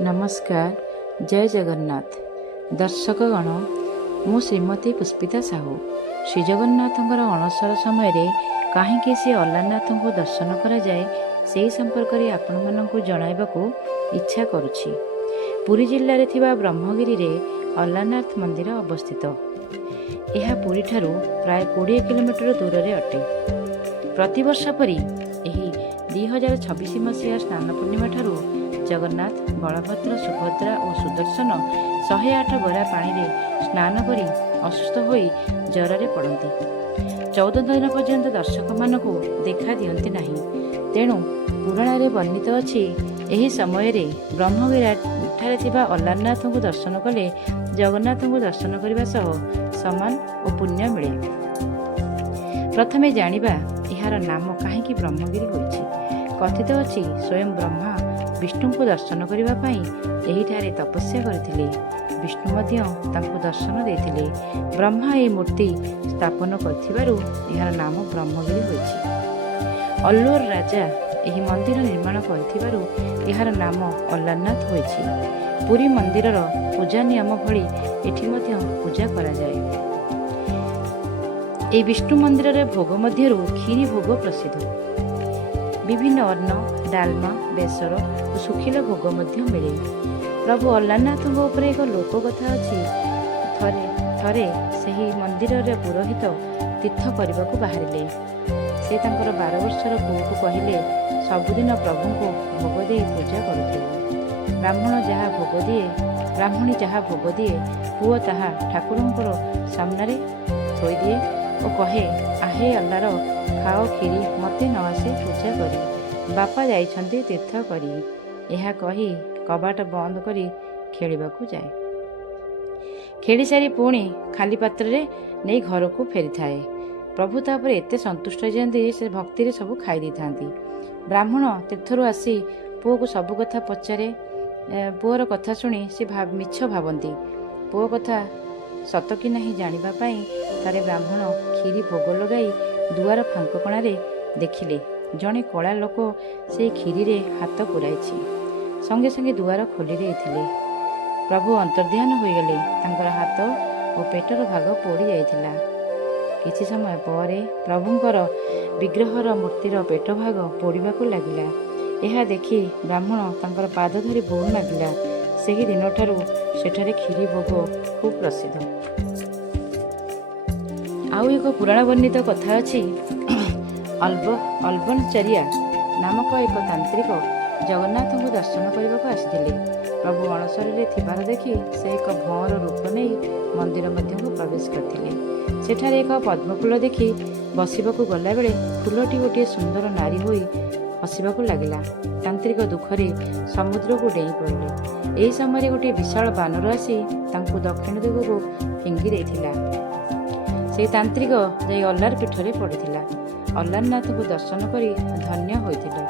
नमस्कार। जय जगन्नाथ दर्शकगण, मु श्रीमती पुष्पिता साहू। श्री जगन्नाथंकर अणसर समय कहीं सी अल्लानाथ को दर्शन कराए से संपर्क में आपण मानक जणाइबाकू इच्छा करुछि। पुरी जिले में ब्रह्मगिरी रे अल्लानाथ मंदिर अवस्थित। यह पुरी ठारू प्राय 20 किलोमीटर दूर में अटे। प्रतिवर्ष परी 2026 मसीहा स्नान पूर्णिमा ठारू जगन्नाथ, बलभद्र, सुभद्रा और सुदर्शन 108 गरा पानी रे स्नान करी असुस्थ होई जरे पड़ती। 14 दिन पर्यंत दर्शक मानक देखा दियंती नहीं। तेणु पुराण रे वर्णित अछि एही समय रे ब्रह्मगिरा ठारे थिबा अल्लानाथ को दर्शन कले जगन्नाथ को दर्शन करने सह समान और पुण्य मिले। प्रथमे जानिबा यार नाम कहीं ब्रह्मगिरी होइछि। कथित अछि स्वयं ब्रह्मा विष्णु को दर्शन करने एहिठारे तपस्या करथिले। विष्णु मध्य तांको दर्शन देथिले। ब्रह्मा ए मूर्ति स्थापन करथिबारु यार नाम ब्रह्मगिरी होइछि। अल्लोर राजा एही मंदिर निर्माण करथिबारु यार नाम अल्लानाथ होइछि। पुरी मंदिरर पूजा नियम भली एठी मध्य पूजा करा जाए। ए विष्णु मंदिर रे भोग मध्यरु खीरी भोग प्रसिद्ध। विभिन्न अन्न, डालमा, बेसर और सुखिला भोग मध्य मिले। प्रभु अल्लानाथ उपरे एक लोककथा अछि। थरे सही मंदिर रे पुरोहित तीर्थ करने को बाहरिले। से तांकर 12 वर्षर पुओ को कहिले सबुदिन प्रभु को भोग दे पूजा करुथिले। ब्राह्मणी जहाँ भोग दिए पुओ ताहा ठाकुरंकर सामने थोई दिए और कहे, आहे अल्लार खाओ खीरी, मते न आसे पूजा करी, बापा जाइछन्ति तीर्थ करी। यह कही कबाट बंद करी खेलिबाकू जाए। खेली सारी पुणी खाली पात्र रे नहीं घर को फेरी थाए। प्रभु तापर एते संतुष्ट जाती से भक्ति रे सब खाई दी थांती। ब्राह्मण तीर्थरू आसी पुओ को सब कथा पचारे। पुओर कथा शुणी से मिछ भावती। पुओ कथा सत कि नहीं जानिबा पाई तारे ब्राह्मण खीरी भोग लगाई दुआर फांक कणारे देखिले जड़े कला लोक से खीरी रे हाथ पुराइछि। संगे संगे दुआर खोली देइथिले। प्रभु अंतर्ध्यान होइगले। तांकर हाथ और पेटर भाग पोड़ी जाइथिला। किछि समय परे प्रभुंकर विग्रहर मूर्तिर पेट भाग पोड़िबाकू लागिला। यह देखि ब्राह्मण तांकर पाद धरी भोग मागिला। सेही दिन ठारू सेठारे खीरी भोग खूब प्रसिद्ध। आउ एक पुराण वर्णित कथा अछि। अल्बनचरिया नामक एक तांत्रिक जगन्नाथ को दर्शन करने को आसिथिले। प्रभु अणसर थिबार देखि से एक भंवर रूप नहीं मंदिर मध्य को प्रवेश करथिले। सेठारे एक पद्मफूल देखि बसिबाकू गला बेले फूलटी गोटे सुंदर नारी होई हसिबाकू लागिला। तांत्रिक दुखरे समुद्र को डेई पड़िले। एही समय गोटे विशाल बानर आसी तांकू दक्षिण दिग को फिंगी देइथिला। से तांत्रिक जाई अल्लार पीठरे पड़िथिला। अल्लानाथ को दर्शन करी धन्य होइथिले।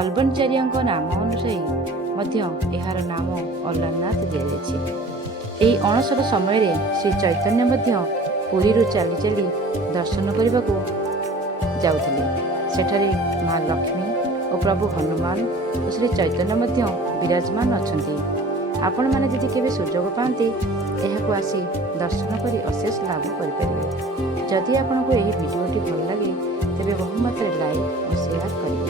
अल्बनचार्यଙ୍କ नाम अनुसायी मध्य एहार नाम अल्लानाथ दिया जायछि। एही अणसर समय रे श्री चैतन्य मध्य पुरी रु चली चली दर्शन करने को जाउथिले। सेठारे माँ लक्ष्मी और प्रभु हनुमान और श्री चैतन्य मध्य विराजमान अछंती। आपण माने जदि केबे सुजोग पांती एहाको आसी दर्शन करी अशेष लाभ करि परिबे। जदि आपनको एही वीडियोटी भल लागे तेबे बहु मात्रा लाइक और शेयर करिवे।